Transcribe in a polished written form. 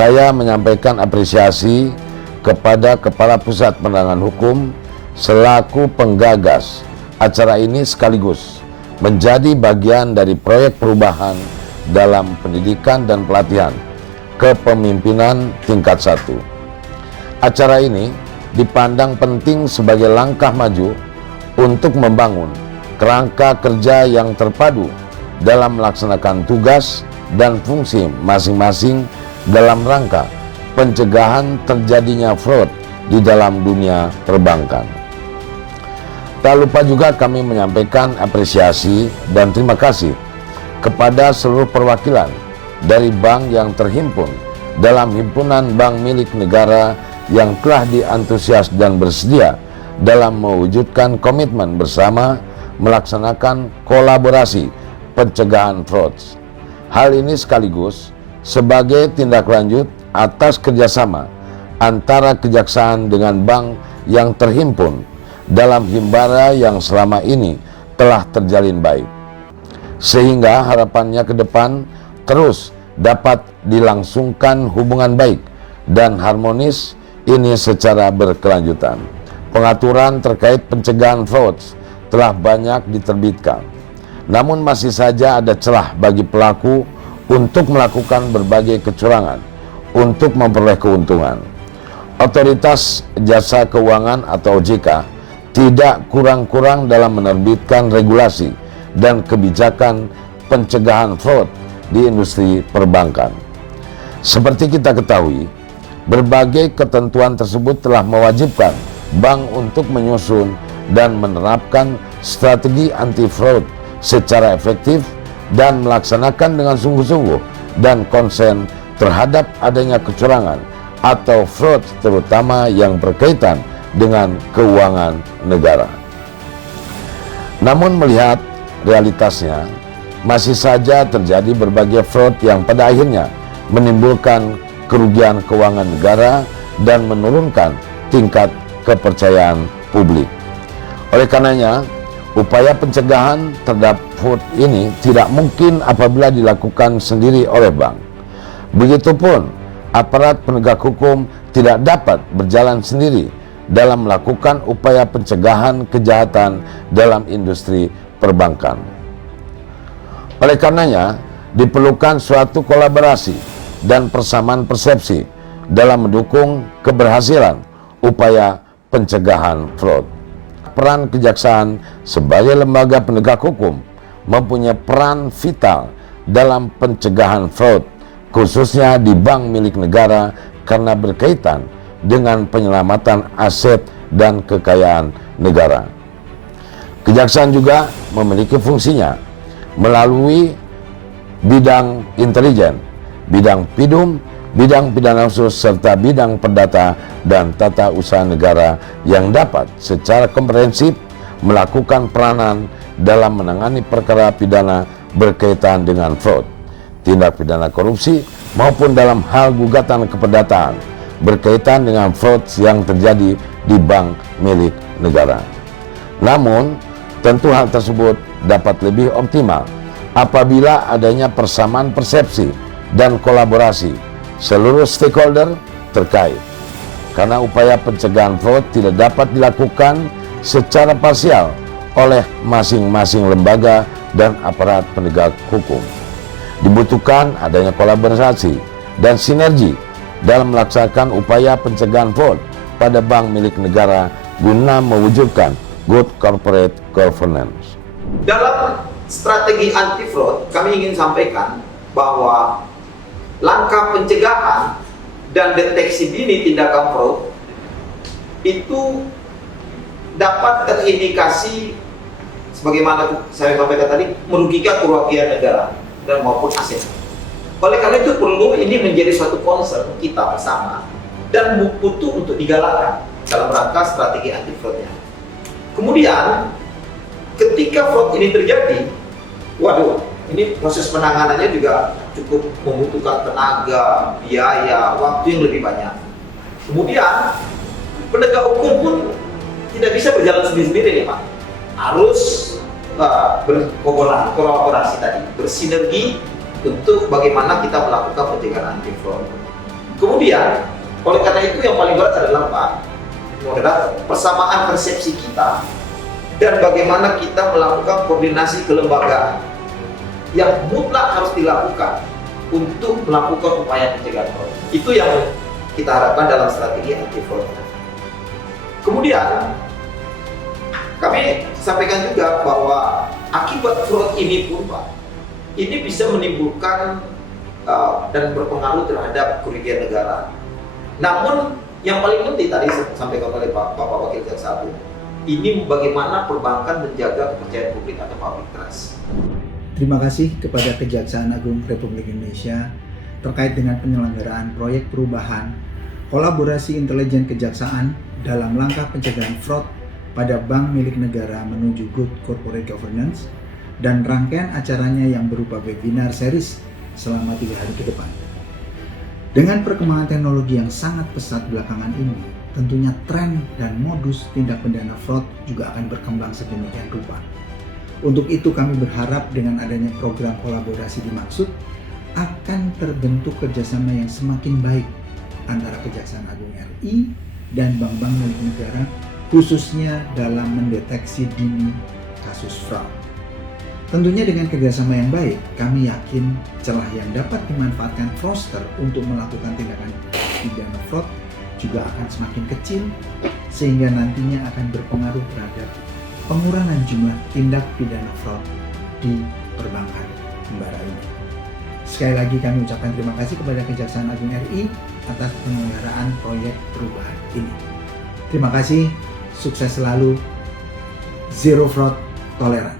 saya menyampaikan apresiasi kepada Kepala Pusat Penerangan Hukum selaku penggagas acara ini sekaligus menjadi bagian dari proyek perubahan dalam pendidikan dan pelatihan kepemimpinan tingkat 1. Acara ini dipandang penting sebagai langkah maju untuk membangun kerangka kerja yang terpadu dalam melaksanakan tugas dan fungsi masing-masing dalam rangka pencegahan terjadinya fraud di dalam dunia perbankan. Tak lupa juga kami menyampaikan apresiasi dan terima kasih kepada seluruh perwakilan dari bank yang terhimpun dalam himpunan bank milik negara yang telah diantusias dan bersedia dalam mewujudkan komitmen bersama melaksanakan kolaborasi pencegahan fraud. Hal ini sekaligus sebagai tindak lanjut atas kerjasama antara kejaksaan dengan bank yang terhimpun dalam himbara yang selama ini telah terjalin baik, sehingga harapannya ke depan terus dapat dilangsungkan hubungan baik dan harmonis ini secara berkelanjutan. Pengaturan terkait pencegahan fraud telah banyak diterbitkan, namun masih saja ada celah bagi pelaku untuk melakukan berbagai kecurangan untuk memperoleh keuntungan. Otoritas Jasa Keuangan atau OJK tidak kurang-kurang dalam menerbitkan regulasi dan kebijakan pencegahan fraud di industri perbankan. Seperti kita ketahui, berbagai ketentuan tersebut telah mewajibkan bank untuk menyusun dan menerapkan strategi anti-fraud secara efektif dan melaksanakan dengan sungguh-sungguh dan konsen terhadap adanya kecurangan atau fraud terutama yang berkaitan dengan keuangan negara. Namun melihat realitasnya, masih saja terjadi berbagai fraud yang pada akhirnya menimbulkan kerugian keuangan negara dan menurunkan tingkat kepercayaan publik. Oleh karenanya, upaya pencegahan terhadap fraud ini tidak mungkin apabila dilakukan sendiri oleh bank. Begitupun, aparat penegak hukum tidak dapat berjalan sendiri dalam melakukan upaya pencegahan kejahatan dalam industri perbankan. Oleh karenanya, diperlukan suatu kolaborasi dan persamaan persepsi dalam mendukung keberhasilan upaya pencegahan fraud. Peran kejaksaan sebagai lembaga penegak hukum mempunyai peran vital dalam pencegahan fraud, khususnya di bank milik negara karena berkaitan dengan penyelamatan aset dan kekayaan negara. Kejaksaan juga memiliki fungsinya melalui bidang intelijen, bidang pidum, bidang pidana khusus, serta bidang perdata dan tata usaha negara yang dapat secara komprehensif melakukan peranan dalam menangani perkara pidana berkaitan dengan fraud, tindak pidana korupsi, maupun dalam hal gugatan keperdataan berkaitan dengan fraud yang terjadi di bank milik negara. Namun, tentu hal tersebut dapat lebih optimal apabila adanya persamaan persepsi dan kolaborasi seluruh stakeholder terkait. Karena upaya pencegahan fraud tidak dapat dilakukan secara parsial oleh masing-masing lembaga dan aparat penegak hukum. Dibutuhkan adanya kolaborasi dan sinergi dalam melaksanakan upaya pencegahan fraud pada bank milik negara guna mewujudkan good corporate governance. Dalam strategi anti fraud, kami ingin sampaikan bahwa langkah pencegahan dan deteksi dini tindakan fraud itu dapat terindikasi sebagaimana saya sampaikan tadi merugikan kerugian negara dan maupun aset. Oleh karena itu perlu ini menjadi suatu concern kita bersama dan butuh untuk digalakkan dalam rangka strategi anti fraudnya. Kemudian ketika fraud ini terjadi, waduh, ini proses penanganannya juga cukup membutuhkan tenaga, biaya, waktu yang lebih banyak. Kemudian penegak hukum pun tidak bisa berjalan sendiri-sendiri nih Pak. Harus berkolaborasi tadi, bersinergi untuk bagaimana kita melakukan pencegahan anti fraud. Kemudian, oleh karena itu yang paling berat adalah Pak moderator, persamaan persepsi kita dan bagaimana kita melakukan koordinasi kelembagaan yang mutlak harus dilakukan untuk melakukan upaya pencegahan fraud. Itu yang kita harapkan dalam strategi anti fraud. Kemudian kami sampaikan juga bahwa akibat fraud ini pun Pak, ini bisa menimbulkan dan berpengaruh terhadap kerugian negara. Namun yang paling penting tadi sampaikan oleh Bapak Wakil Jaksa Agung, ini bagaimana perbankan menjaga kepercayaan publik atau public trust. Terima kasih kepada Kejaksaan Agung Republik Indonesia terkait dengan penyelenggaraan proyek perubahan kolaborasi intelijen kejaksaan dalam langkah pencegahan fraud pada bank milik negara menuju good corporate governance dan rangkaian acaranya yang berupa webinar series selama 3 hari ke depan. Dengan perkembangan teknologi yang sangat pesat belakangan ini, tentunya tren dan modus tindak pidana fraud juga akan berkembang sedemikian rupa. Untuk itu kami berharap dengan adanya program kolaborasi dimaksud akan terbentuk kerjasama yang semakin baik antara Kejaksaan Agung RI dan bank-bank milik negara, khususnya dalam mendeteksi dini kasus fraud. Tentunya dengan kerjasama yang baik, kami yakin celah yang dapat dimanfaatkan fraudster untuk melakukan tindakan pidana fraud juga akan semakin kecil, sehingga nantinya akan berpengaruh terhadap pengurangan jumlah tindak pidana fraud di perbankan kembara ini. Sekali lagi kami ucapkan terima kasih kepada Kejaksaan Agung RI atas penyelenggaraan proyek perubahan ini. Terima kasih, sukses selalu, zero fraud tolerance.